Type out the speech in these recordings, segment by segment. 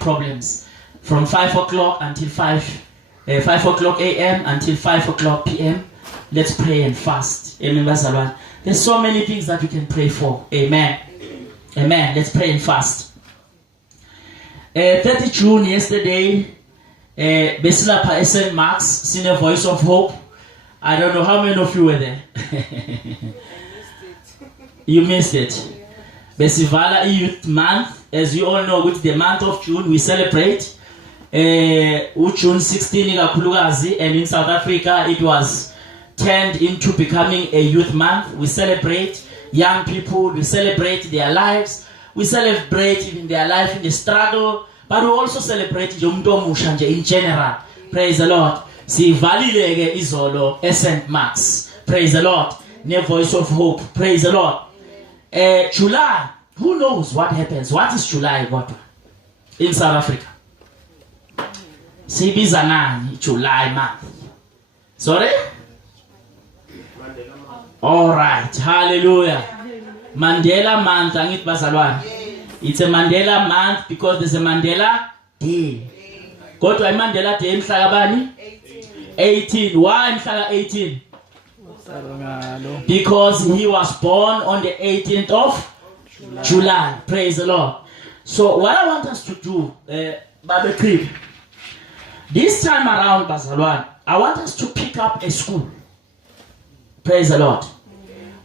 problems. From 5 o'clock until 5 o'clock a.m. until 5 o'clock p.m. Let's pray and fast. Amen. There's so many things that we can pray for. Amen. Amen. Let's pray and fast. 30 June yesterday, Besilapa St. Mark's, Senior Voice of Hope. I don't know how many of you were there. You missed it. Besivala Youth Month, as you all know, with the month of June, we celebrate June 16 in Akulugazi, and in South Africa it was turned into becoming a youth month. We celebrate young people, we celebrate their lives, we celebrate even their life in the struggle, but we also celebrate Jumdo in general. Praise the Lord. See, Valilege Izolo, St. Mark's. Praise the Lord. Near Voice of Hope. Praise the Lord. July. Who knows what happens? What is July? What? In South Africa. Sibizanani, July month. Sorry? Alright. Hallelujah. Mandela month. Angit Basalwan. It's a Mandela month because there's a Mandela Day. Go to a Mandela Day in Sagabani. 18. Why in Saga 18? Because he was born on the 18th of July. Praise the Lord. So what I want us to do, Bible Crib, this time around, Basalwan, I want us to pick up a school. Praise the Lord.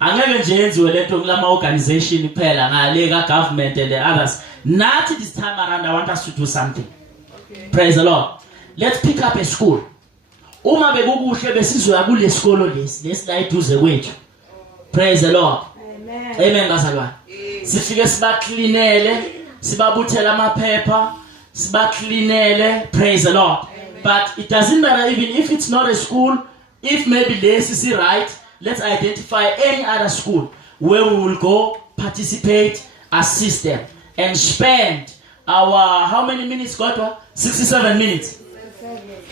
I'm not organization, government and the others. Not this time around, I want us to do something. Okay. Praise the Lord. Let's pick up a school. Uma bebubuhle besizwe kule skolo lesi wethu. Praise the Lord. Amen. Amen bazalwane. Sifike sibaklinele, sibabuthela amaphepha, sibaklinele. Praise the Lord. Amen. But it doesn't matter even if it's not a school, if maybe this is right, let's identify any other school where we will go, participate, assist them, and spend our how many minutes got 67 minutes.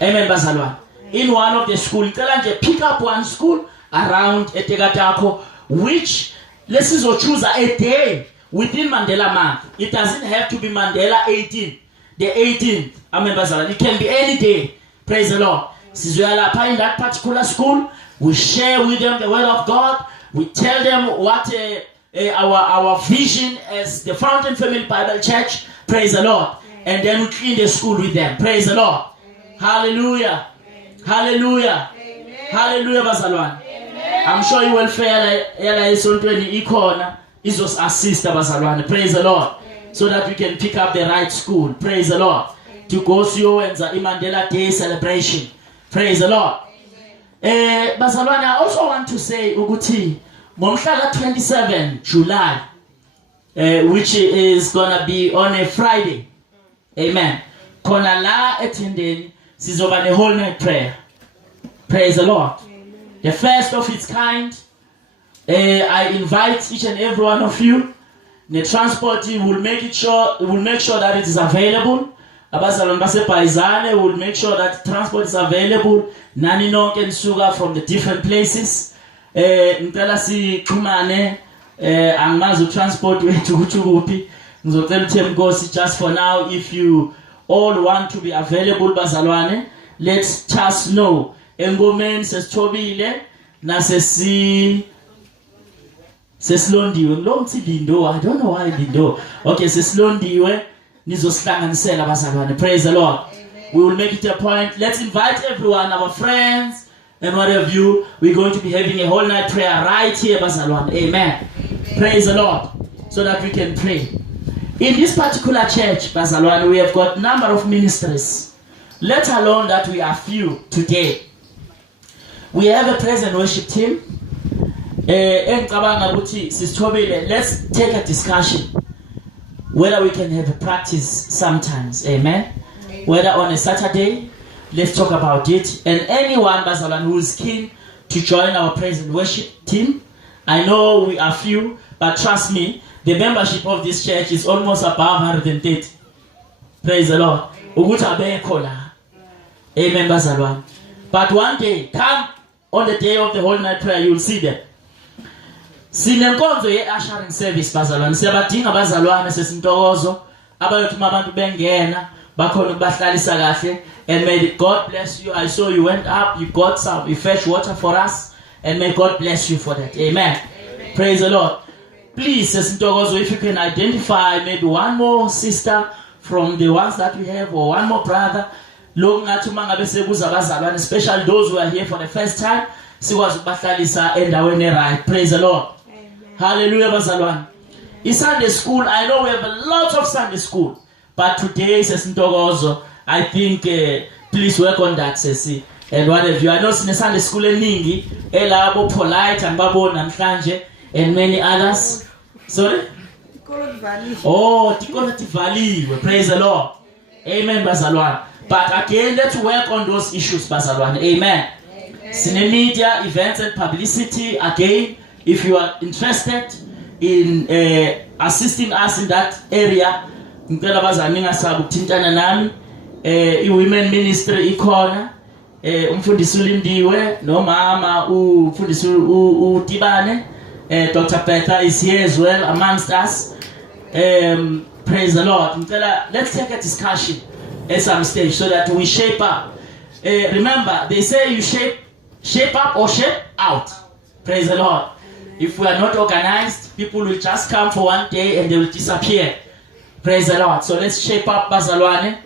Amen bazalwane. In one of the school, pick up one school around Etegatako, which let's choose a day within Mandela month. It doesn't have to be Mandela 18, the 18th. Amen. It can be any day. Praise the Lord. In that particular school, we share with them the word of God. We tell them what our vision as the Fountain Family Bible Church. Praise the Lord. And then we clean the school with them. Praise the Lord. Hallelujah. Hallelujah. Amen. Hallelujah, Basalwan. I'm sure you will fail is just assist Basalwan. Praise the Lord. Amen. So that we can pick up the right school. Praise the Lord. Amen. To go through and the Mandela Day celebration. Praise the Lord. Basalwan, I also want to say Uguti, Momshaga 27 July, which is gonna be on a Friday. Amen. Konala attending over the whole night prayer. Praise the Lord. Amen. The first of its kind. I invite each and every one of you. The transport team will make sure that it is available. Will make sure that transport is available. Nani no can sugar from the different places. Ntelasi kumane angmazu transport way to Uchugupi. Just for now, if you all want to be available, Bazalwane, let's just know. Engomen says Tobile, Nasesi Seslondiwe, Lomti Lindo, I don't know why Lindo. Okay, Seslondiwe, Nizoslang and Sela Bazalwane. Praise the Lord. Amen. We will make it a point. Let's invite everyone, our friends, and what have you. We're going to be having a whole night prayer right here, Bazalwane. Amen. Amen. Praise the Lord. So that we can pray. In this particular church, Bazalwane, we have got a number of ministries. Let alone that we are few today. We have a praise and worship team. Let's take a discussion whether we can have a practice sometimes. Amen. Whether on a Saturday, let's talk about it. And anyone, Bazalwane, who is keen to join our praise and worship team, I know we are few, but trust me, the membership of this church is almost above 130. Praise the Lord. Amen, Bazalwane. But one day, come on the day of the whole night prayer, you will see them. Sinenkonzo ye ushering service, Bazalwane. Siyabadinga Bazalwane sesintokozo abayothuma abantu bengena bakhona ukubahlalisa kahle. And may God bless you. I saw you went up, you got some fresh water for us, and may God bless you for that. Amen. Amen. Praise the Lord. Please, if you can identify maybe one more sister from the ones that we have, or one more brother, especially those who are here for the first time. Praise the Lord. Amen. Hallelujah, bazalwane. In Sunday school, I know we have a lot of Sunday school, but today is Ntokozo. I think please work on that, Sesi. And what have you? I know in Sunday school eningi, elabo polite and babo namhlanje, and many others. Sorry? Oh, Tikolati Valley. Praise the Lord. Amen, bazalwane. But again, let's work on those issues, bazalwane. Amen. Cine media, events and publicity. Again, if you are interested in assisting us in that area, women ministry ikhona, umfundisi ulindiwe no mama umfundisi uTibane, Dr. Peter is here as well amongst us. Praise the Lord. Let's take a discussion at some stage so that we shape up. Remember, they say you shape up or shape out. Praise the Lord. If we are not organized, people will just come for one day and they will disappear. Praise the Lord. So let's shape up, bazalwane.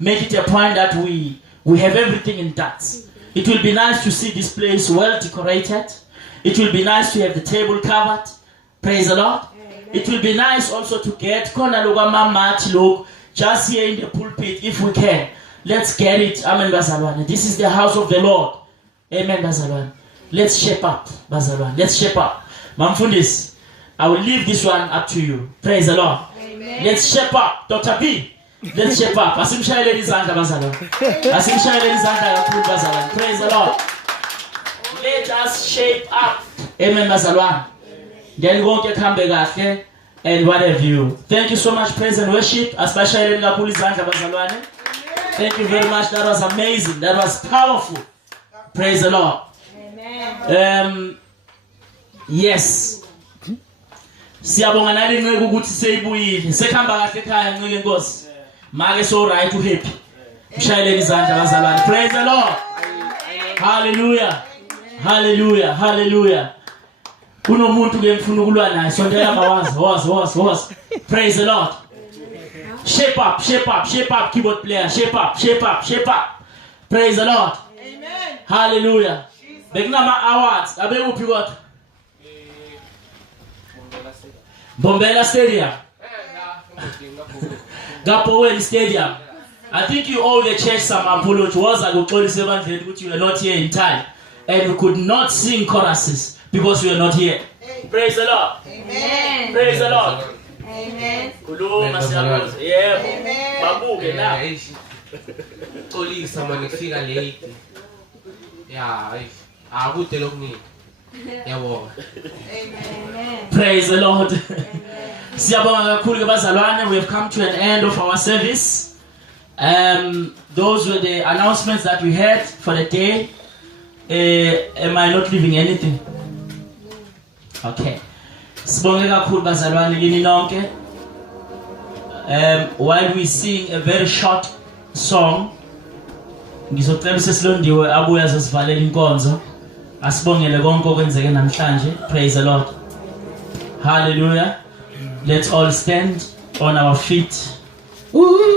Make it a point that we have everything intact. It will be nice to see this place well decorated. It will be nice to have the table covered. Praise the Lord. It will be nice also to get just here in the pulpit if we can. Let's get it. Amen, bazalwane. This is the house of the Lord. Amen, bazalwane. Let's shape up, bazalwane. Let's shape up. Mamfundis, I will leave this one up to you. Praise the Lord. Amen. Let's shape up. Dr. B, let's shape up. Asimshayeleni izandla bazalwane. Asimshayeleni izandla kakhulu bazalwane. Praise the Lord. Let us shape up. Amen, bazalwane. Then konke kuhambe kahle and what have you. Thank you so much, praise and worship. Asimshayeleni kakhulu izandla bazalwane. Thank you very much. That was amazing. That was powerful. Praise the Lord. Amen. Yes. Siyabonga nali nceke ukuthi seyibuyile. Sekhamba kahle ekhaya nceke Nkosi. Make so right to happy. Mshayeleni izandla bazalwane. Praise the Lord. Hallelujah. Hallelujah. Hallelujah. Kunomuntu ke ngifuna ukulwa naye. Sondela mawazi. Praise the Lord. Shape up, shape up, shape up, keyboard player. Shape up, shape up, shape up. Praise the Lord. Amen. Hallelujah. Bekunama awards. Abe uphi kodwa? Bombela Stadium. Gapoweni Stadium. I think you owe the church some apology. Was akuxolisa ebandleni ukuthi you were not here in time and we could not sing choruses because we were not here. Praise the Lord. Amen. Praise the Lord. Amen. Kuluma siyabuza. Yebo. Babuke na. Xolisa manifika late. Yeah, akude lokuni. Yabo. Amen. Praise the Lord. Siyabonga kakhulu ke bazalwane. We have come to an end of our service. Those were the announcements that we had for the day. Am I not leaving anything? Okay. Sibonge kakhulu bazalwane kini nonke. While we sing a very short song, ngizocela usesilondiwe abuye azosivalela inkonzo. Asibongele konke okwenzeke namhlanje. Praise the Lord. Hallelujah. Let's all stand on our feet. Woo!